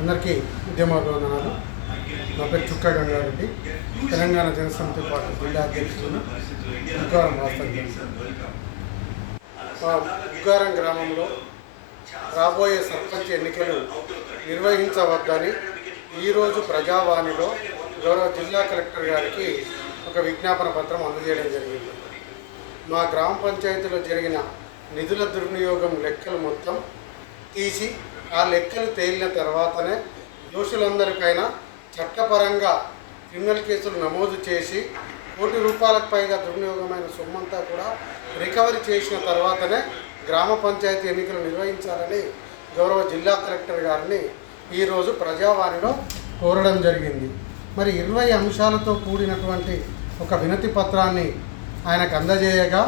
అందరికీ ఉద్యమాభివందనాలు. నా పేరు చుక్క గంగారెడ్డి, తెలంగాణ జనసమితి పార్టీ జిల్లా అధ్యక్షుడు, బుగ్గారం వాస్తవ్యం. మా బుగ్గారం గ్రామంలో రాబోయే సర్పంచ్ ఎన్నికలు నిర్వహించవద్దని ఈరోజు ప్రజావాణిలో గౌరవ జిల్లా కలెక్టర్ గారికి ఒక విజ్ఞాపన పత్రం అందజేయడం జరిగింది. మా గ్రామ పంచాయతీలో జరిగిన నిధుల దుర్వినియోగం లెక్కలు మొత్తం తీసి ఆ లెక్కలు తేలిన తర్వాతనే దోషులందరిపైన చట్టపరంగా క్రిమినల్ కేసులు నమోదు చేసి ₹1,00,00,000 పైగా దుర్వినియోగమైన సొమ్మంతా కూడా రికవరీ చేసిన తర్వాతనే గ్రామ పంచాయతీ ఎన్నికలు నిర్వహించాలని గౌరవ జిల్లా కలెక్టర్ గారిని ఈరోజు ప్రజావాణిలో కోరడం జరిగింది. మరి 20 అంశాలతో కూడినటువంటి ఒక వినతి పత్రాన్ని ఆయనకు అందజేయగా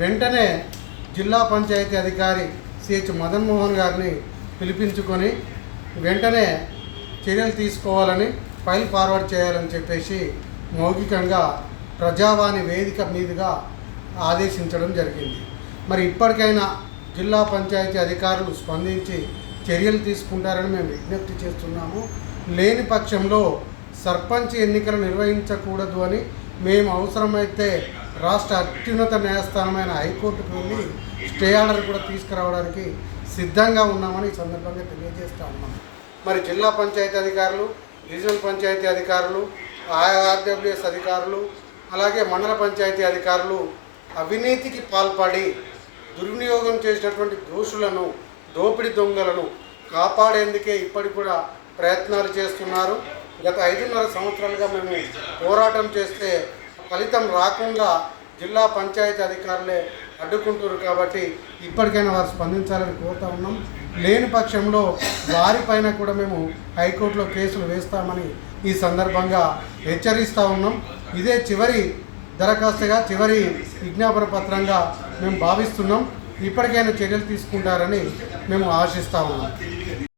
వెంటనే జిల్లా పంచాయతీ అధికారి సిహెచ్ మదన్ మోహన్ గారిని పిలిపించుకొని వెంటనే చర్యలు తీసుకోవాలని ఫైల్ ఫార్వర్డ్ చేయాలని చెప్పేసి మౌఖికంగా ప్రజావాణి వేదిక మీదుగా ఆదేశించడం జరిగింది. మరి ఇప్పటికైనా జిల్లా పంచాయతీ అధికారులు స్పందించి చర్యలు తీసుకుంటారని మేము విజ్ఞప్తి చేస్తున్నాము. లేని పక్షంలో సర్పంచ్ ఎన్నికలు నిర్వహించకూడదు అని మేము అవసరమైతే రాష్ట్ర అత్యున్నత న్యాయస్థానమైన హైకోర్టుకు వెళ్ళి స్టే ఆర్డర్ కూడా తీసుకురావడానికి సిద్ధంగా ఉన్నామని ఈ సందర్భంగా తెలియజేస్తూ ఉన్నాం. మరి జిల్లా పంచాయతీ అధికారులు, రీజనల్ పంచాయతీ అధికారులు, ఆర్డబ్ల్యూఎస్ అధికారులు, అలాగే మండల పంచాయతీ అధికారులు అవినీతికి పాల్పడి దుర్వినియోగం చేసినటువంటి దోషులను, దోపిడీ దొంగలను కాపాడేందుకే ఇప్పటికి కూడా ప్రయత్నాలు చేస్తున్నారు. గత 5.5 సంవత్సరాలుగా మేము పోరాటం చేస్తే ఫలితం రాకుండా జిల్లా పంచాయతీ అధికారులే అడ్డుకుంటున్నారు. కాబట్టి ఇప్పటికైనా వారు స్పందించాలని కోరుతా ఉన్నాం. లేని పక్షంలో వారిపైన కూడా మేము హైకోర్టులో కేసులు వేస్తామని ఈ సందర్భంగా హెచ్చరిస్తూ ఉన్నాం. ఇదే చివరి దరఖాస్తుగా, చివరి విజ్ఞాపన పత్రంగా మేము భావిస్తున్నాం. ఇప్పటికైనా చర్యలు తీసుకుంటారని మేము ఆశిస్తూ ఉన్నాం.